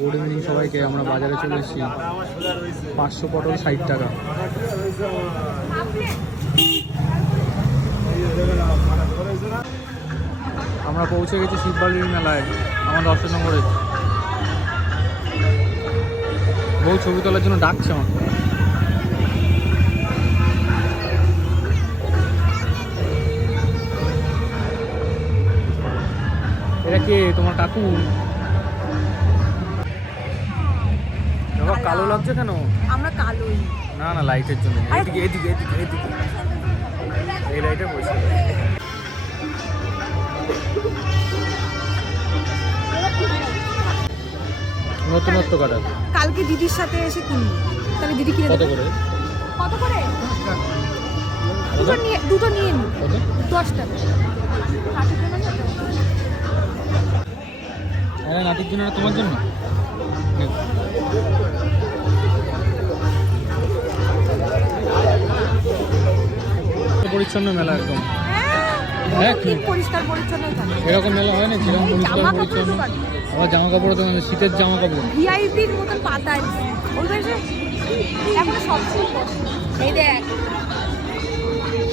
Good evening সবাইকে। আমরা বাজারে চলে এসেছি। 500 পটল 60 টাকা। আমরা পৌঁছে গেছি শিববাড়ির মেলায়, আমার 10 নম্বরে। বউ ছবি তোলার জন্য ডাকছে আমাকে। এটা কে? তোমার কাকু? কালো লাগছে কেন? আমরা কালোই না না, লাইটের জন্য। এদিকে এদিকে এদিকে এদিকে এই লাইটে বসে। নতুনত্ব কাটা। কালকে দিদির সাথে এসে কিনবো, তাহলে দিদি কিনে কত দেবে। করে? কত করে? দুটো নিয়ে নি। 10 টাকা। হ্যাঁ, নাতির জন্য না তোমার জন্য? পরিচ্ছন্ন মেলা একদম। হ্যাঁ, ঠিক পরিষ্কার পরিচ্ছন্ন থাকে। এরকম মেলা হয় না যেরকম পরিষ্কার পরিচ্ছন্ন। আবার জামা কাপড় তো শীতের জামা কাপড় ভিআইপির মতন পাতায় ওই পাশে এখন সব এই দেখ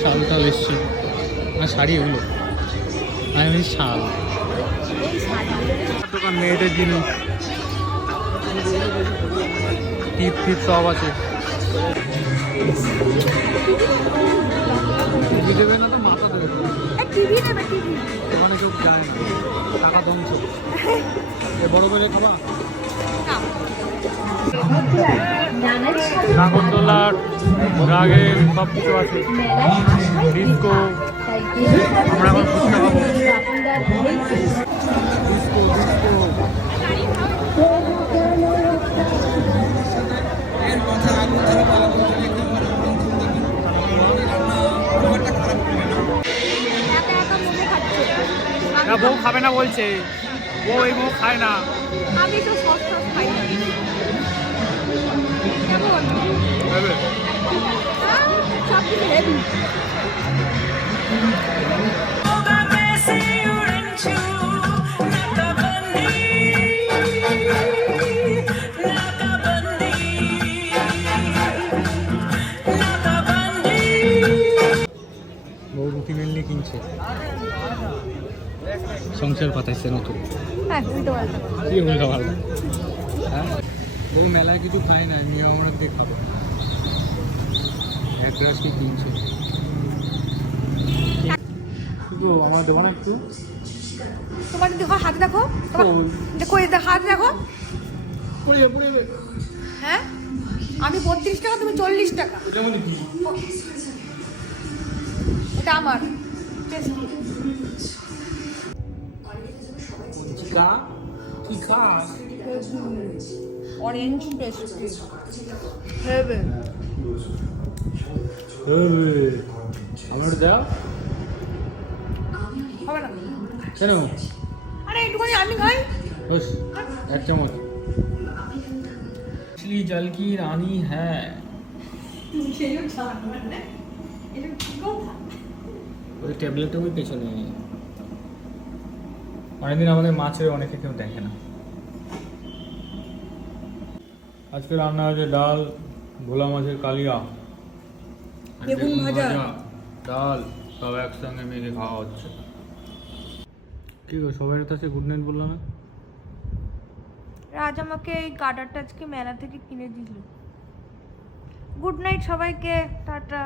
শাল টাল এসছে না, শাড়ি ওগুলো। আমি শাল। এই শাড়ি দোকান মেয়েদের জিনিস, টিপ টিপ সব আছে। টিভি দেবে না তো মাথা দেবে। টিভি নেবে, টিভি ওখানে কেউ যায় না, টাকা ধ্বংস। বড় করে খাবা? নাগরদোলার ড্রাগন সব কিছু আছে, ডিস্কো। আমরা এখন ফুচকা খাবো। Disco disco. না, বউ খাবে না বলছে। বউ এই বউ খায় না। আমি তো সস্তা খাই না। কেমন সব কিছু হেভি। বউ রুটি মেলনি কিনছে, সংসার পাতাইছে নতুন। হ্যাঁ, বুঝতে পারলাম। কি উল্টা পাল্টা। হ্যাঁ, বউ মেলায় কিছু খায় না, নিয়ে আমরা দিয়ে খাবো। এক গ্লাস কি কিনছে। আমার দেবো না একটু? তোমার দেখো হাত দেখো, দেখো এই হাত দেখো। হ্যাঁ, আমি 32 টাকা, তুমি 40 টাকা। এটা আমার কি খাস? Orange pastry heavy. আমার দাও। হবে না কেন? আরে একটুখানি আমি খাই। बस एक चम्मच। मछली जल की रानी है। ওই ট্যাবলেটটা ওই পেছনে। অনেকদিন আমাদের মাছের অনেকে কেউ দেখে না। আজকে রান্না হয়েছে ডাল, ভোলা মাছের কালিয়া, বেগুন ভাজা, ডাল, সব একসঙ্গে মেখে খাওয়া হচ্ছে। কি গো, সবাই তো সে গুড নাইট বললো না? রাজ আমাকে এই গার্ডারটা আজকে মেলা থেকে কিনে দিল। গুড নাইট সবাইকে, টাটা।